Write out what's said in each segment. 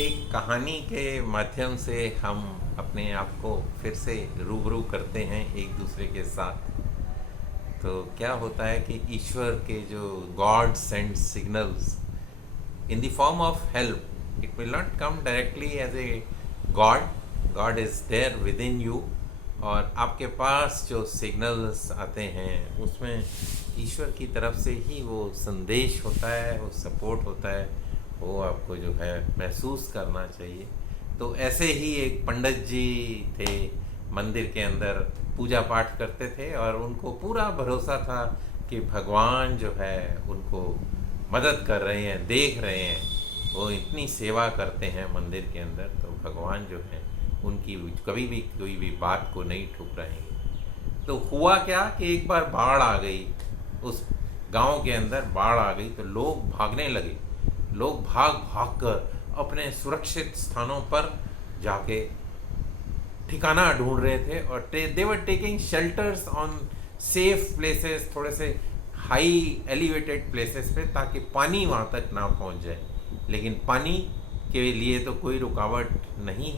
एक कहानी के माध्यम से हम अपने आप को फिर से रूबरू करते हैं एक दूसरे के साथ। तो क्या होता है कि ईश्वर के जो god send signals in the form of help, it will not come directly as a god. God is there within you, और आपके पास जो सिग्नल्स आते हैं उसमें ईश्वर की तरफ से ही वो संदेश होता है, वो सपोर्ट होता है, वो आपको जो है महसूस करना चाहिए। तो ऐसे ही एक पंडित जी थे, मंदिर के अंदर पूजा पाठ करते थे और उनको पूरा भरोसा था कि भगवान जो है उनको मदद कर रहे हैं, देख रहे हैं। वो इतनी सेवा करते हैं मंदिर के अंदर, तो भगवान जो है उनकी कभी भी कोई भी बात को नहीं ठुकराएंगे। तो हुआ क्या कि एक बार बाढ़ आ गई, उस गांव के अंदर बाढ़ आ गई, तो लोग भागने लगे। लोग भाग भाग कर अपने सुरक्षित स्थानों पर जाके ठिकाना ढूंढ रहे थे, और they were taking shelters on safe places, थोड़े से हाई एलिवेटेड प्लेसेस पे, ताकि पानी वहाँ तक ना पहुँच जाए। लेकिन पानी के लिए तो कोई रुकावट नहीं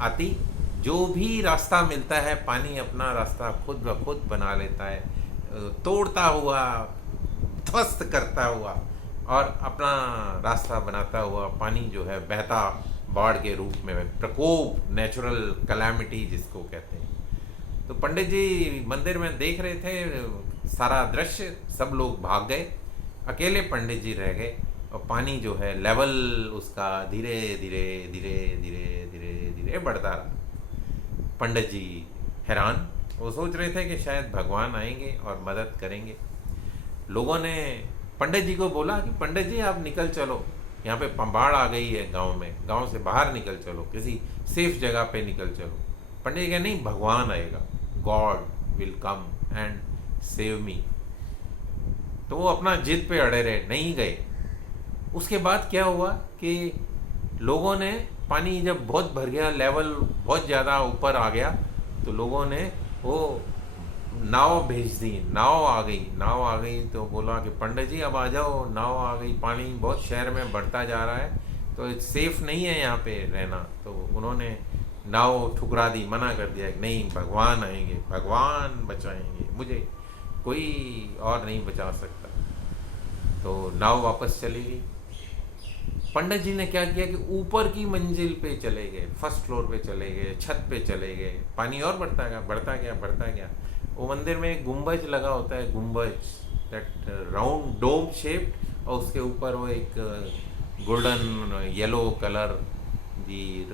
आती। जो भी रास्ता मिलता है, पानी अपना रास्ता खुद ब खुद बना लेता है, तोड़ता हुआ, ध्वस्त करता हुआ और अपना रास्ता बनाता हुआ पानी जो है बहता बाढ़ के रूप में, प्रकोप, नेचुरल कैलामिटी जिसको कहते हैं। तो पंडित जी मंदिर में देख रहे थे सारा दृश्य, सब लोग भाग गए, अकेले पंडित जी रह गए, और पानी जो है लेवल उसका धीरे धीरे धीरे धीरे धीरे धीरे बढ़ता रहा। पंडित जी हैरान, वो सोच रहे थे कि शायद भगवान आएंगे और मदद करेंगे। लोगों ने पंडित जी को बोला कि पंडित जी आप निकल चलो, यहाँ पे बाढ़ आ गई है गांव में, गांव से बाहर निकल चलो, किसी सेफ जगह पे निकल चलो। पंडित जी कहे नहीं, भगवान आएगा, God will come and save me. तो वो अपना जिद पे अड़े रहे, नहीं गए। उसके बाद क्या हुआ कि लोगों ने, पानी जब बहुत भर गया, लेवल बहुत ज़्यादा ऊपर आ गया, तो लोगों ने वो नाव भेज दी। नाव आ गई तो बोला कि पंडित जी अब आ जाओ, नाव आ गई, पानी बहुत शहर में बढ़ता जा रहा है, तो सेफ नहीं है यहाँ पे रहना। तो उन्होंने नाव ठुकरा दी, मना कर दिया कि नहीं, भगवान आएंगे, भगवान बचाएंगे, मुझे कोई और नहीं बचा सकता। तो नाव वापस चली गई। पंडित जी ने क्या किया कि ऊपर की मंजिल पे चले गए, फर्स्ट फ्लोर पे चले गए, छत पे चले गए। पानी और बढ़ता गया, बढ़ता गया, बढ़ता गया। वो मंदिर में एक गुंबज लगा होता है, गुंबज, दैट राउंड डोम शेप्ड, और उसके ऊपर वो एक golden yellow colour the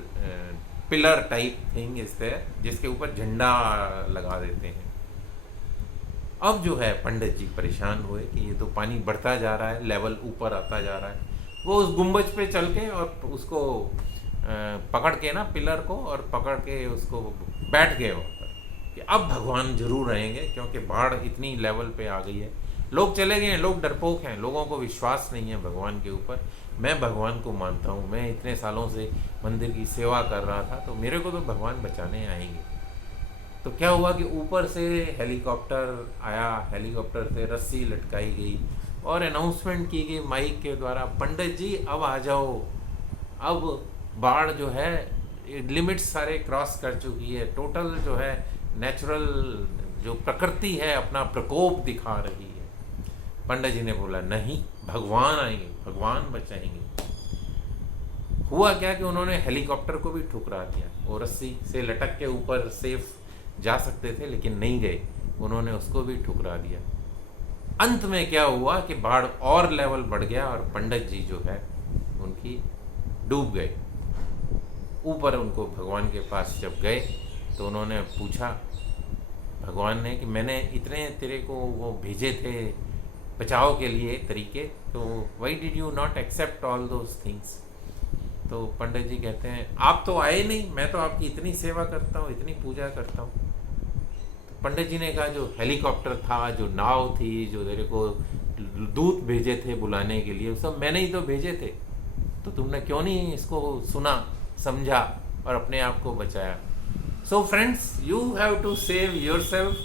pillar type thing is there, जिसके ऊपर झंडा लगा देते हैं। अब जो है पंडित जी परेशान हुए कि ये तो पानी बढ़ता जा रहा है, लेवल ऊपर आता जा रहा है। वो उस गुंबज पे चल के और उसको पकड़ के ना, पिलर को, और पकड़ के उसको बैठ गए वहाँ पर कि अब भगवान जरूर रहेंगे, क्योंकि बाढ़ इतनी लेवल पे आ गई है। लोग चले गए हैं, लोग डरपोक हैं, लोगों को विश्वास नहीं है भगवान के ऊपर। मैं भगवान को मानता हूँ, मैं इतने सालों से मंदिर की सेवा कर रहा था, तो मेरे को तो भगवान बचाने आएंगे। तो क्या हुआ कि ऊपर से हेलीकॉप्टर आया, हेलीकॉप्टर से रस्सी लटकाई गई और अनाउंसमेंट की गई माइक के द्वारा, पंडित जी अब आ जाओ, अब बाढ़ जो है लिमिट्स सारे क्रॉस कर चुकी है, टोटल जो है नेचुरल जो प्रकृति है अपना प्रकोप दिखा रही है। पंडित जी ने बोला नहीं, भगवान आएंगे, भगवान बचाएंगे। हुआ क्या कि उन्होंने हेलीकॉप्टर को भी ठुकरा दिया। वो रस्सी से लटक के ऊपर सेफ जा सकते थे, लेकिन नहीं गए, उन्होंने उसको भी ठुकरा दिया। अंत में क्या हुआ कि बाढ़ और लेवल बढ़ गया और पंडित जी जो है उनकी डूब गए। ऊपर उनको भगवान के पास जब गए तो उन्होंने पूछा भगवान ने कि मैंने इतने तेरे को वो भेजे थे बचाव के लिए तरीके, तो why did you not accept all those things. तो पंडित जी कहते हैं आप तो आए नहीं, मैं तो आपकी इतनी सेवा करता हूँ, इतनी पूजा करता हूँ। पंडित जी ने कहा जो हेलीकॉप्टर था, जो नाव थी, जो तेरे को दूत भेजे थे बुलाने के लिए, सब मैंने ही तो भेजे थे, तो तुमने क्यों नहीं इसको सुना, समझा और अपने आप को बचाया। So friends, you have to save yourself,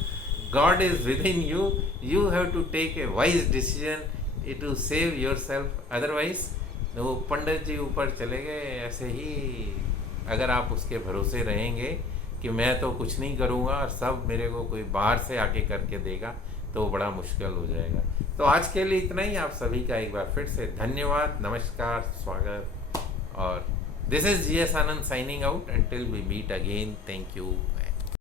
god is within you, you have to take a wise decision to save yourself, otherwise वो पंडित जी ऊपर चले गए। ऐसे ही अगर आप उसके भरोसे रहेंगे कि मैं तो कुछ नहीं करूँगा और सब मेरे को कोई बाहर से आके करके देगा, तो बड़ा मुश्किल हो जाएगा। तो आज के लिए इतना ही। आप सभी का एक बार फिर से धन्यवाद, नमस्कार, स्वागत। और this is G S Anand signing out. Until we meet again, thank you.